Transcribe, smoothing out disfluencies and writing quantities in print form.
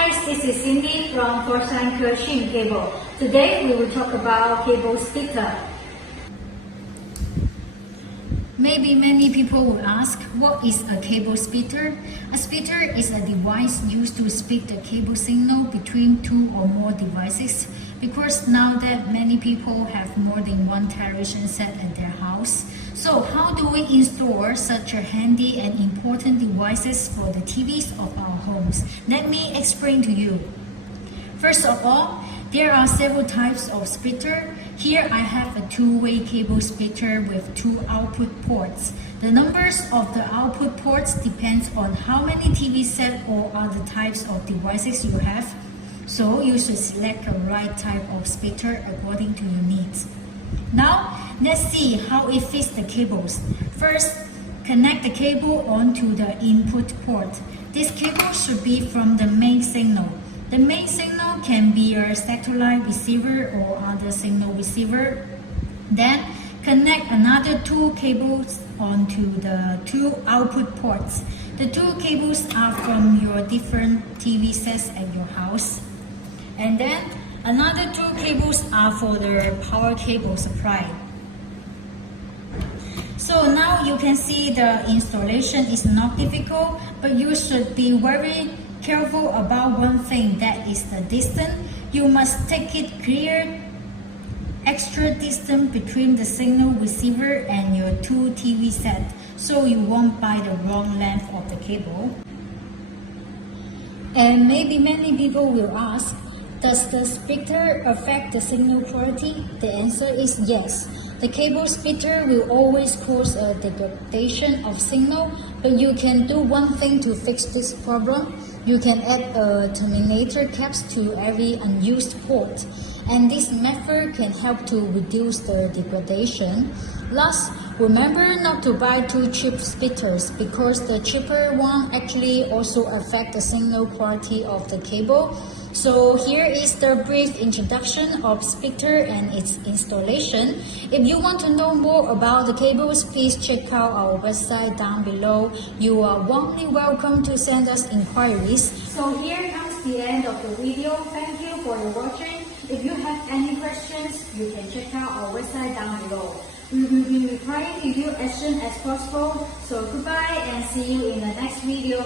guys, this is Cindy from Foshan Kexun cable. Today we will talk about cable splitter. Maybe many people will ask, what is a cable splitter? A splitter is a device used to split the cable signal between two or more devices, because now that many people have more than one television set at their house. So how do we install such a handy and important devices for the TVs of our homes? Let me explain to you. First of all, there are several types of splitter. Here I have a two-way cable splitter with two output ports. The numbers of the output ports depends on how many TV set or other types of devices you have. So you should select the right type of splitter according to your needs. Now, let's see how it fits the cables. First, connect the cable onto the input port. This cable should be from the main signal. The main signal can be a satellite receiver or other signal receiver. Then connect another two cables onto the two output ports. The two cables are from your different TV sets at your house. And then another two cables are for the power cable supply. So now you can see the installation is not difficult, but you should be very careful about one thing, that is the distance. You must take it clear, extra distance between the signal receiver and your two TV set, so you won't buy the wrong length of the cable. And maybe many people will ask, does the splitter affect the signal quality? The answer is yes. The cable splitter will always cause a degradation of signal, but you can do one thing to fix this problem. You can add a terminator caps to every unused port, and this method can help to reduce the degradation. Last, remember not to buy too cheap splitters, because the cheaper one actually also affect the signal quality of the cable. So here is the brief introduction of splitter and its installation. If you want to know more about the cables, please check out our website down below. You are warmly welcome to send us inquiries. So here comes the end of the video. Thank you for your watching. If you have any questions, you can check out our website down below. We will be replying to you as soon as possible. So goodbye and see you in the next video.